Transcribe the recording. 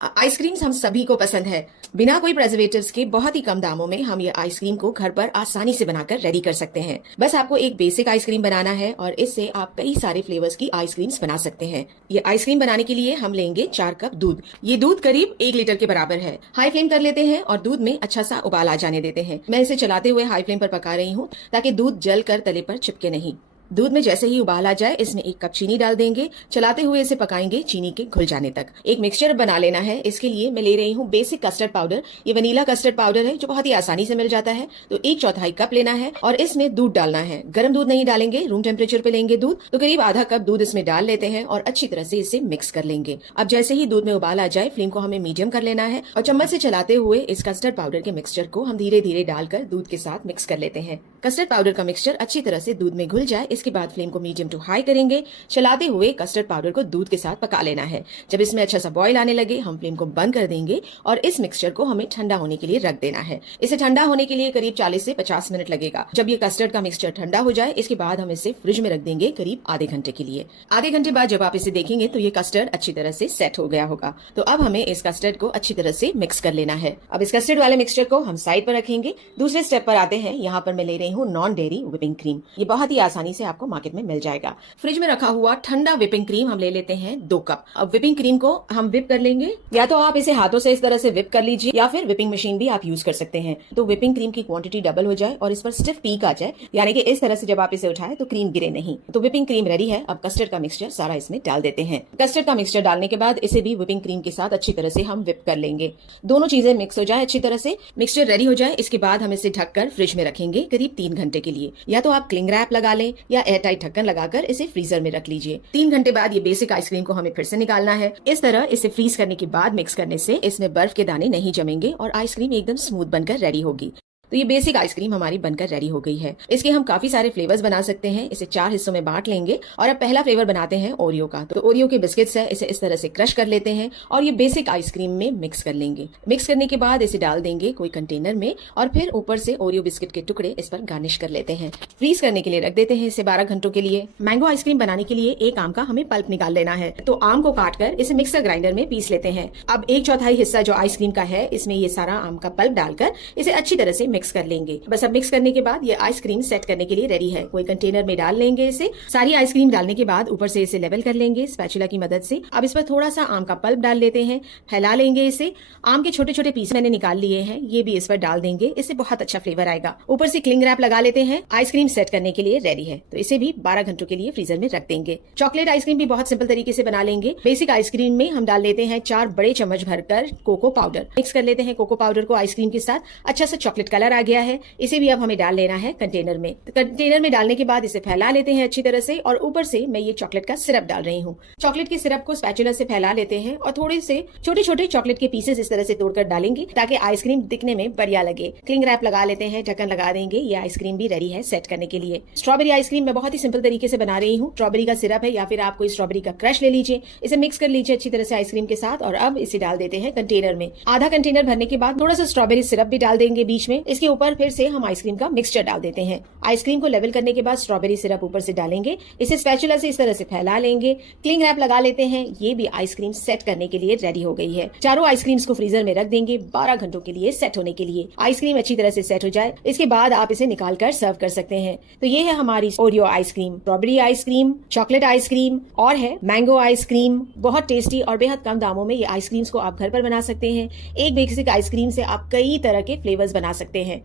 Ice creams हम सभी को पसंद है। बिना कोई प्रेजर्वेटिव्स के बहुत ही कम दामों में हम ये आइसक्रीम को घर पर आसानी से बनाकर रेडी कर सकते हैं। बस आपको एक बेसिक आइसक्रीम बनाना है और इससे आप कई सारे फ्लेवर्स की आइसक्रीम्स बना सकते हैं। ये आइसक्रीम बनाने के लिए हम लेंगे 4 कप दूध। ये दूध करीब 1 लीटर के बराबर है। हाई फ्लेम कर लेते हैं और दूध में अच्छा सा उबाल आ जाने देते हैं। मैं इसे चलाते हुए हाई फ्लेम पर पका रही हूँ ताकि दूध जल कर तले पर चिपके नहीं। दूध में जैसे ही उबाल आ जाए इसमें 1 कप चीनी डाल देंगे। चलाते हुए इसे पकाएंगे चीनी के घुल जाने तक। एक मिक्सचर बना लेना है। इसके लिए मैं ले रही हूँ बेसिक कस्टर्ड पाउडर। ये वनीला कस्टर्ड पाउडर है जो बहुत ही आसानी से मिल जाता है। तो 1/4 कप लेना है और इसमें दूध डालना है। गर्म दूध नहीं डालेंगे, रूम टेम्परेचर पे लेंगे दूध। तो करीब आधा कप दूध इसमें डाल लेते हैं और अच्छी तरह से इसे मिक्स कर लेंगे। अब जैसे ही दूध में उबाल आ जाए फ्लेम को हमें मीडियम कर लेना है और चम्मच से चलाते हुए इस कस्टर्ड पाउडर के मिक्सचर को हम धीरे धीरे डालकर दूध के साथ मिक्स कर लेते हैं। कस्टर्ड पाउडर का मिक्सचर अच्छी तरह से दूध में घुल जाए इसके बाद फ्लेम को मीडियम टू हाई करेंगे। चलाते हुए कस्टर्ड पाउडर को दूध के साथ पका लेना है। जब इसमें अच्छा सा बॉईल आने लगे हम फ्लेम को बंद कर देंगे और इस मिक्सचर को हमें ठंडा होने के लिए रख देना है। इसे ठंडा होने के लिए करीब 40 से 50 मिनट लगेगा। जब ये कस्टर्ड का मिक्सचर ठंडा हो जाए इसके बाद हम इसे फ्रिज में रख देंगे करीब आधे घंटे के लिए। आधे घंटे बाद जब आप इसे देखेंगे तो ये कस्टर्ड अच्छी तरह से सेट हो गया होगा। तो अब हमें इस कस्टर्ड को अच्छी तरह से मिक्स कर लेना है। अब इस कस्टर्ड वाले मिक्सचर को हम साइड पर रखेंगे। दूसरे स्टेप पर आते हैं। यहाँ पर मैं ले रही हूँ नॉन डेयरी व्हिपिंग क्रीम। ये बहुत ही आसानी से आपको मार्केट में मिल जाएगा। फ्रिज में रखा हुआ ठंडा व्हिपिंग क्रीम हम ले लेते हैं 2 कप। अब व्हिपिंग क्रीम को हम व्हिप कर लेंगे। या तो आप इसे हाथों से इस तरह से व्हिप कर लीजिए या फिर व्हिपिंग मशीन भी आप यूज कर सकते हैं। तो व्हिपिंग क्रीम की क्वांटिटी डबल हो जाए और इस पर स्टिफ पीक आ जाए, यानी कि इस तरह से जब आप इसे उठाए तो क्रीम गिरे नहीं। तो व्हिपिंग क्रीम रेडी है। अब कस्टर्ड का मिक्सचर सारा इसमें डाल देते हैं। कस्टर्ड का मिक्सचर डालने के बाद इसे भी व्हिपिंग क्रीम के साथ अच्छी तरह से हम व्हिप कर लेंगे। दोनों चीजें मिक्स हो जाए अच्छी तरह से, मिक्सचर रेडी हो जाए इसके बाद हम इसे ढककर फ्रिज में रखेंगे करीब 3 घंटे के लिए। या तो आप क्लिंग रैप लगा लें या एयरटाइट ढक्कन लगाकर इसे फ्रीजर में रख लीजिए। 3 घंटे बाद ये बेसिक आइसक्रीम को हमें फिर से निकालना है। इस तरह इसे फ्रीज करने के बाद मिक्स करने से इसमें बर्फ के दाने नहीं जमेंगे और आइसक्रीम एकदम स्मूथ बनकर रेडी होगी। तो ये बेसिक आइसक्रीम हमारी बनकर रेडी हो गई है। इसके हम काफी सारे फ्लेवर्स बना सकते हैं। इसे 4 हिस्सों में बांट लेंगे और अब पहला फ्लेवर बनाते हैं ओरियो का। तो ओरियो के बिस्किट्स है, इसे इस तरह से क्रश कर लेते हैं और ये बेसिक आइसक्रीम में मिक्स कर लेंगे। मिक्स करने के बाद इसे डाल देंगे कोई कंटेनर में और फिर ऊपर से ओरियो बिस्किट के टुकड़े इस पर गार्निश कर लेते हैं। फ्रीज करने के लिए रख देते हैं इसे 12 घंटों के लिए। मैंगो आइसक्रीम बनाने के लिए एक आम का हमें पल्प निकाल लेना है। तो आम को काट कर इसे मिक्सर ग्राइंडर में पीस लेते हैं। अब 1/4 हिस्सा जो आइसक्रीम का है इसमें ये सारा आम का पल्प डालकर इसे अच्छी तरह से मिक्स कर लेंगे। सब मिक्स करने के बाद ये आइसक्रीम सेट करने के लिए रेडी है। कोई कंटेनर में डाल लेंगे इसे। सारी आइसक्रीम डालने के बाद ऊपर से इसे लेवल कर लेंगे स्पैचुला की मदद से। अब इस पर थोड़ा सा आम का पल्प डाल लेते हैं, फैला लेंगे इसे। आम के छोटे छोटे पीस मैंने निकाल लिए हैं, ये भी इस पर डाल देंगे। इससे बहुत अच्छा फ्लेवर आएगा। ऊपर से क्लिंग रैप लगा लेते हैं। आइसक्रीम सेट करने के लिए रेडी है। तो इसे भी 12 घंटों के लिए फ्रीजर में रख देंगे। चॉकलेट आइसक्रीम भी बहुत सिंपल तरीके से बना लेंगे। बेसिक आइसक्रीम में हम डाल लेते हैं 4 बड़े चम्मच भरकर कोको पाउडर। मिक्स कर लेते हैं कोको पाउडर को आइसक्रीम के साथ। अच्छा सा चॉकलेट कलर आ गया है। इसे भी अब हमें डाल लेना है कंटेनर में। तो कंटेनर में डालने के बाद इसे फैला लेते हैं अच्छी तरह से और ऊपर से मैं ये चॉकलेट का सिरप डाल रही हूँ। चॉकलेट के सिरप को स्पैचुला से फैला लेते हैं और थोड़े से छोटे छोटे चॉकलेट के पीसेस इस तरह से तोड़कर डालेंगे ताकि आइसक्रीम दिखने में बढ़िया लगे। क्लिंग रैप लगा लेते हैं, ढक्कन लगा देंगे। ये आइसक्रीम भी रेडी है सेट करने के लिए। स्ट्रॉबेरी आइसक्रीम मैं बहुत ही सिंपल तरीके से बना रही हूँ। स्ट्रॉबेरी का सिरप है या फिर आप कोई स्ट्रॉबेरी का क्रश ले लीजिए। इसे मिक्स कर लीजिए अच्छी तरह से आइसक्रीम के साथ और अब इसे डाल देते हैं कंटेनर में। आधा कंटेनर भरने के बाद थोड़ा सा स्ट्रॉबेरी सिरप भी डाल देंगे बीच में। इसके ऊपर फिर से हम आइसक्रीम का मिक्सचर डाल देते हैं। आइसक्रीम को लेवल करने के बाद स्ट्रॉबेरी सिरप ऊपर से डालेंगे। इसे स्पैचुला से इस तरह से फैला लेंगे। क्लिंग रैप लगा लेते हैं। ये भी आइसक्रीम सेट करने के लिए रेडी हो गई है। चारों आइसक्रीम्स को फ्रीजर में रख देंगे 12 घंटों के लिए सेट होने के लिए। आइसक्रीम अच्छी तरह से सेट हो जाए इसके बाद आप इसे निकाल कर सर्व कर सकते हैं। तो ये है हमारी Oreo ice cream, strawberry ice cream, chocolate ice cream और है मैंगो आइसक्रीम। बहुत टेस्टी और बेहद कम दामों में ये आइसक्रीम्स को आप घर पर बना सकते हैं। एक बेसिक आइसक्रीम से आप कई तरह के फ्लेवर्स बना सकते हैं।